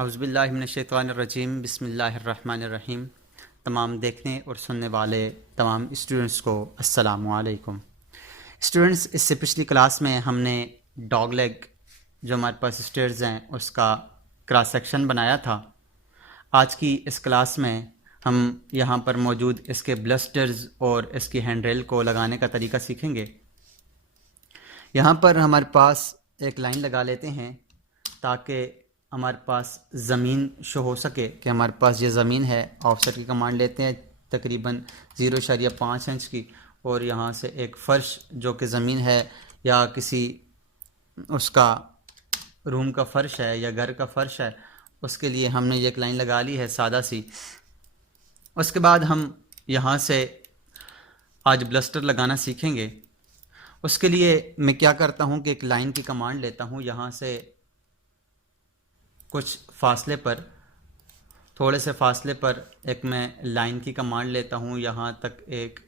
औज़ुबिल्लाहि मिनश्शैतानिर्रजीम बिस्मिल्लाहिर्रहमानिर्रहीम। तमाम देखने और सुनने वाले तमाम स्टूडेंट्स को अस्सलामु अलैकुम। स्टूडेंट्स, इससे पिछली क्लास में हमने डॉग लेग जो हमारे पास स्टेयर्स हैं उसका क्रॉस सेक्शन बनाया था। आज की इस क्लास में हम यहाँ पर मौजूद इसके ब्लस्टर्स और इसकी हैंड रेल को लगाने का तरीका सीखेंगे। यहाँ पर हमारे पास एक लाइन लगा लेते हैं ताकि हमारे पास ज़मीन शो हो सके कि हमारे पास ये ज़मीन है। ऑफसेट की कमांड लेते हैं तकरीबन 0.5 इंच की, और यहाँ से एक फ़र्श जो कि ज़मीन है या किसी उसका रूम का फ़र्श है या घर का फ़र्श है, उसके लिए हमने ये एक लाइन लगा ली है सादा सी। उसके बाद हम यहाँ से आज ब्लस्टर लगाना सीखेंगे। उसके लिए मैं क्या करता हूँ कि एक लाइन की कमांड लेता हूँ। यहाँ से कुछ फासले पर, थोड़े से फासले पर एक मैं लाइन की कमांड लेता हूँ। यहाँ तक एक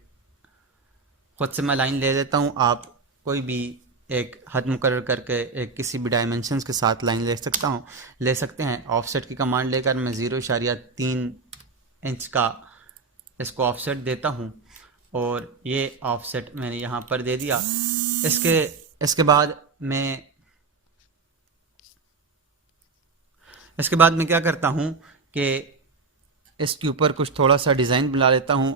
ख़ुद से मैं लाइन ले लेता हूँ। आप कोई भी एक हद मुकर्रर करके एक किसी भी डायमेंशंस के साथ लाइन ले सकते हैं। ऑफसेट की कमांड लेकर मैं 0.3 इंच का इसको ऑफसेट देता हूँ, और ये ऑफसेट मैंने यहाँ पर दे दिया। इसके बाद मैं क्या करता हूँ कि इसके ऊपर कुछ थोड़ा सा डिज़ाइन बना लेता हूँ।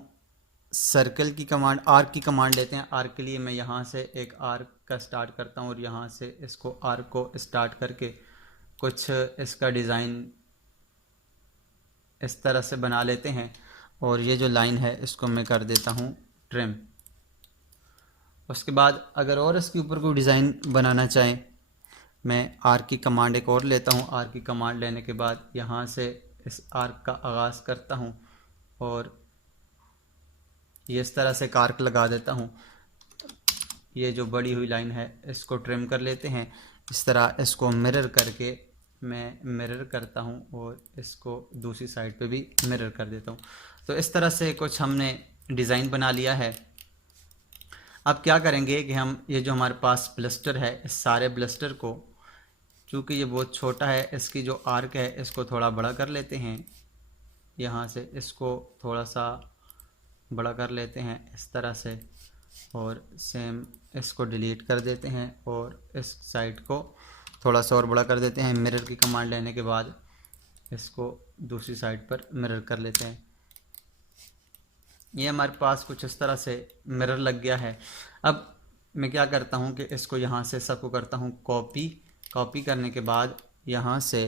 सर्कल की कमांड, आर्क की कमांड लेते हैं। आर्क के लिए मैं यहाँ से एक आर्क का स्टार्ट करता हूँ और यहाँ से इसको आर्क को स्टार्ट करके कुछ इसका डिज़ाइन इस तरह से बना लेते हैं, और ये जो लाइन है इसको मैं कर देता हूँ ट्रिम। उसके बाद अगर और इसके ऊपर कोई डिज़ाइन बनाना चाहें, मैं आर्क की कमांड एक और लेता हूँ। आर्क की कमांड लेने के बाद यहाँ से इस आर्क का आगाज़ करता हूँ और ये इस तरह से एक आर्क लगा देता हूँ। ये जो बड़ी हुई लाइन है इसको ट्रिम कर लेते हैं। इस तरह इसको मिरर करके मैं मिरर करता हूँ और इसको दूसरी साइड पे भी मिरर कर देता हूँ। तो इस तरह से कुछ हमने डिज़ाइन बना लिया है। अब क्या करेंगे कि हम ये जो हमारे पास ब्लस्टर है, इस सारे ब्लस्टर को, चूँकि ये बहुत छोटा है, इसकी जो आर्क है इसको थोड़ा बड़ा कर लेते हैं। यहाँ से इसको थोड़ा सा बड़ा कर लेते हैं इस तरह से, और सेम इसको डिलीट कर देते हैं और इस साइड को थोड़ा सा और बड़ा कर देते हैं। मिरर की कमांड लेने के बाद इसको दूसरी साइड पर मिरर कर लेते हैं। ये हमारे पास कुछ इस तरह से मिरर लग गया है। अब मैं क्या करता हूँ कि इसको यहाँ से सबको करता हूँ कॉपी करने के बाद यहाँ से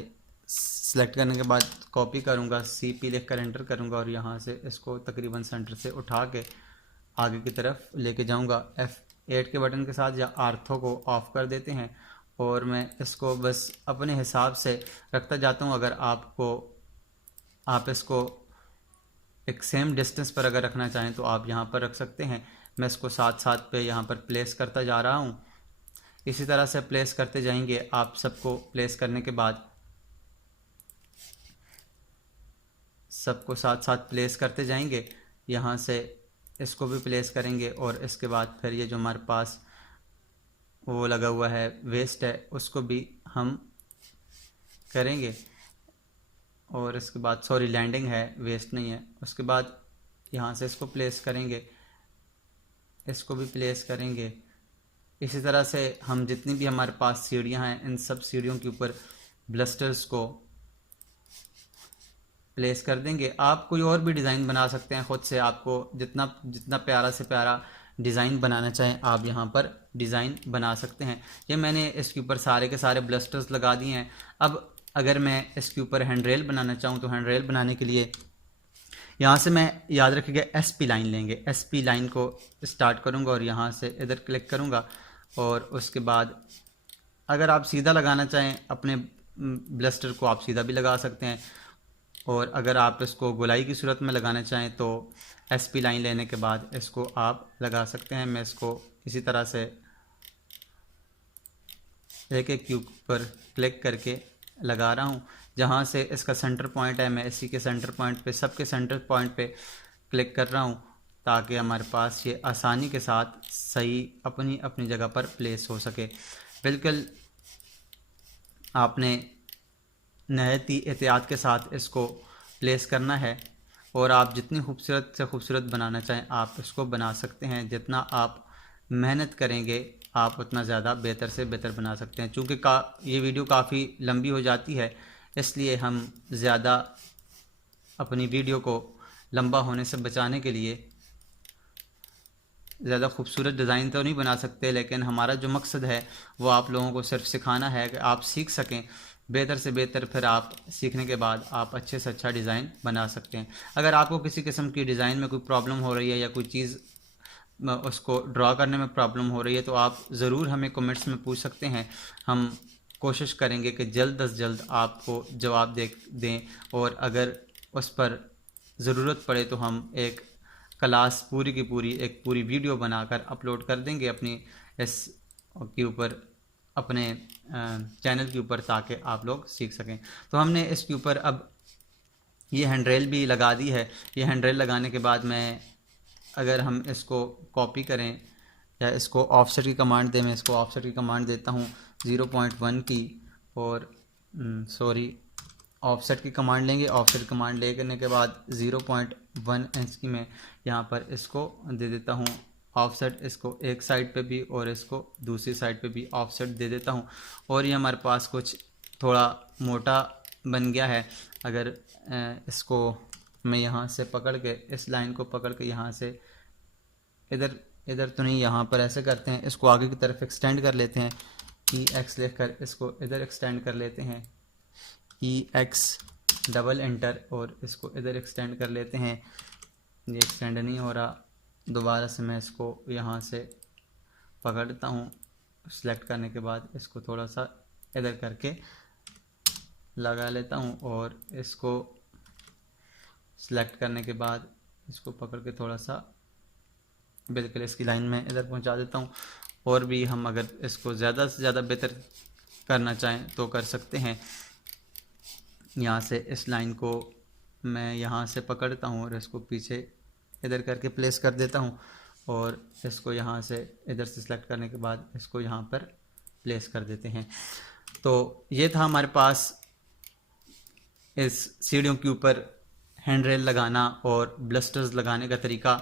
सेलेक्ट करने के बाद कॉपी करूँगा, CP लिख कर एंटर करूँगा और यहाँ से इसको तकरीबन सेंटर से उठा के आगे की तरफ लेके जाऊँगा। F8 के बटन के साथ, या आर्थो को ऑफ़ कर देते हैं और मैं इसको बस अपने हिसाब से रखता जाता हूँ। अगर आप इसको एक सेम डिस्टेंस पर अगर रखना चाहें तो आप यहाँ पर रख सकते हैं। मैं इसको साथ साथ पे यहाँ पर प्लेस करता जा रहा हूँ। इसी तरह से प्लेस करते जाएंगे। आप सबको प्लेस करने के बाद सबको साथ साथ प्लेस करते जाएंगे। यहाँ से इसको भी प्लेस करेंगे और इसके बाद फिर ये जो हमारे पास वो लगा हुआ है वेस्ट है उसको भी हम करेंगे, और इसके बाद लैंडिंग है, वेस्ट नहीं है। उसके बाद यहाँ से इसको प्लेस करेंगे, इसको भी प्लेस करेंगे। इसी तरह से हम जितनी भी हमारे पास सीढ़ियाँ हैं इन सब सीढ़ियों के ऊपर ब्लस्टर्स को प्लेस कर देंगे। आप कोई और भी डिज़ाइन बना सकते हैं खुद से। आपको जितना प्यारा से प्यारा डिज़ाइन बनाना चाहें आप यहाँ पर डिज़ाइन बना सकते हैं। ये मैंने इसके ऊपर सारे के सारे ब्लस्टर्स लगा दिए हैं। अब अगर मैं इसके ऊपर हैंड रेल बनाना चाहूँ तो हैंड रेल बनाने के लिए यहाँ से मैं, याद रखिएगा, SP लाइन लेंगे। SP लाइन को स्टार्ट करूँगा और यहाँ से इधर क्लिक करूँगा, और उसके बाद अगर आप सीधा लगाना चाहें अपने ब्लस्टर को आप सीधा भी लगा सकते हैं, और अगर आप इसको गोलाई की सूरत में लगाना चाहें तो SP लाइन लेने के बाद इसको आप लगा सकते हैं। मैं इसको इसी तरह से एक एक क्यूब पर क्लिक करके लगा रहा हूँ। जहाँ से इसका सेंटर पॉइंट है मैं इसी के सेंटर पॉइंट पे, सबके सेंटर पॉइंट पे क्लिक कर रहा हूँ ताकि हमारे पास ये आसानी के साथ सही अपनी अपनी जगह पर प्लेस हो सके। बिल्कुल आपने नहायत ही एहतियात के साथ इसको प्लेस करना है। और आप जितनी खूबसूरत से खूबसूरत बनाना चाहें आप इसको बना सकते हैं। जितना आप मेहनत करेंगे आप उतना ज़्यादा बेहतर से बेहतर बना सकते हैं। चूँकि ये वीडियो काफ़ी लंबी हो जाती है, इसलिए हम ज़्यादा अपनी वीडियो को लंबा होने से बचाने के लिए ज़्यादा खूबसूरत डिज़ाइन तो नहीं बना सकते, लेकिन हमारा जो मकसद है वो आप लोगों को सिर्फ सिखाना है कि आप सीख सकें बेहतर से बेहतर। फिर आप सीखने के बाद आप अच्छे से अच्छा डिज़ाइन बना सकते हैं। अगर आपको किसी किस्म की डिज़ाइन में कोई प्रॉब्लम हो रही है या कोई चीज़ उसको ड्रा करने में प्रॉब्लम हो रही है तो आप ज़रूर हमें कमेंट्स में पूछ सकते हैं। हम कोशिश करेंगे कि जल्द अज जल्द आपको जवाब दें। और अगर उस पर ज़रूरत पड़े तो हम एक क्लास पूरी की पूरी एक पूरी वीडियो बनाकर अपलोड कर देंगे अपनी इस के ऊपर, अपने चैनल के ऊपर, ताकि आप लोग सीख सकें। तो हमने इसके ऊपर अब ये हैंडरेल भी लगा दी है। ये हैंडरेल लगाने के बाद मैं अगर हम इसको कॉपी करें या इसको ऑफसेट की कमांड दें, मैं इसको ऑफसेट की कमांड देता हूँ 0.1 की, और ऑफसेट की कमांड लेंगे। ऑफसेट कमांड लेने के बाद 0.1 इंच की मैं यहाँ पर इसको दे देता हूँ ऑफसेट, इसको एक साइड पे भी और इसको दूसरी साइड पे भी ऑफसेट दे देता हूँ। और ये हमारे पास कुछ थोड़ा मोटा बन गया है। अगर इसको मैं यहाँ से पकड़ के, इस लाइन को पकड़ के यहाँ से इधर तो नहीं, यहाँ पर ऐसे करते हैं, इसको आगे की तरफ एक्सटेंड कर लेते हैं। EX लिखकर इसको इधर एक्सटेंड कर लेते हैं, EX डबल एंटर, और इसको इधर एक्सटेंड कर लेते हैं। ये एक्सटेंड नहीं हो रहा, दोबारा से मैं इसको यहाँ से पकड़ता हूँ। सेलेक्ट करने के बाद इसको थोड़ा सा इधर करके लगा लेता हूँ, और इसको सेलेक्ट करने के बाद इसको पकड़ के थोड़ा सा बिल्कुल इसकी लाइन में इधर पहुँचा देता हूँ। और भी हम अगर इसको ज़्यादा से ज़्यादा बेहतर करना चाहें तो कर सकते हैं। यहाँ से इस लाइन को मैं यहाँ से पकड़ता हूँ और इसको पीछे इधर करके प्लेस कर देता हूँ, और इसको यहाँ से इधर से सेलेक्ट करने के बाद इसको यहाँ पर प्लेस कर देते हैं। तो ये था हमारे पास इस सीढ़ियों के ऊपर हैंड रेल लगाना और ब्लस्टर्स लगाने का तरीका।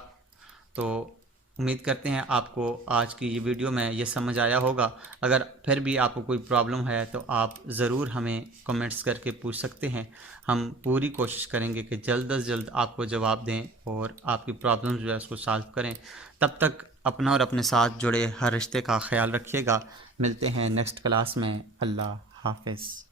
तो उम्मीद करते हैं आपको आज की ये वीडियो में ये समझ आया होगा। अगर फिर भी आपको कोई प्रॉब्लम है तो आप ज़रूर हमें कमेंट्स करके पूछ सकते हैं। हम पूरी कोशिश करेंगे कि जल्द अज जल्द आपको जवाब दें और आपकी प्रॉब्लम जो है उसको सॉल्व करें। तब तक अपना और अपने साथ जुड़े हर रिश्ते का ख्याल रखिएगा। मिलते हैं नेक्स्ट क्लास में। अल्लाह हाफ़िज़।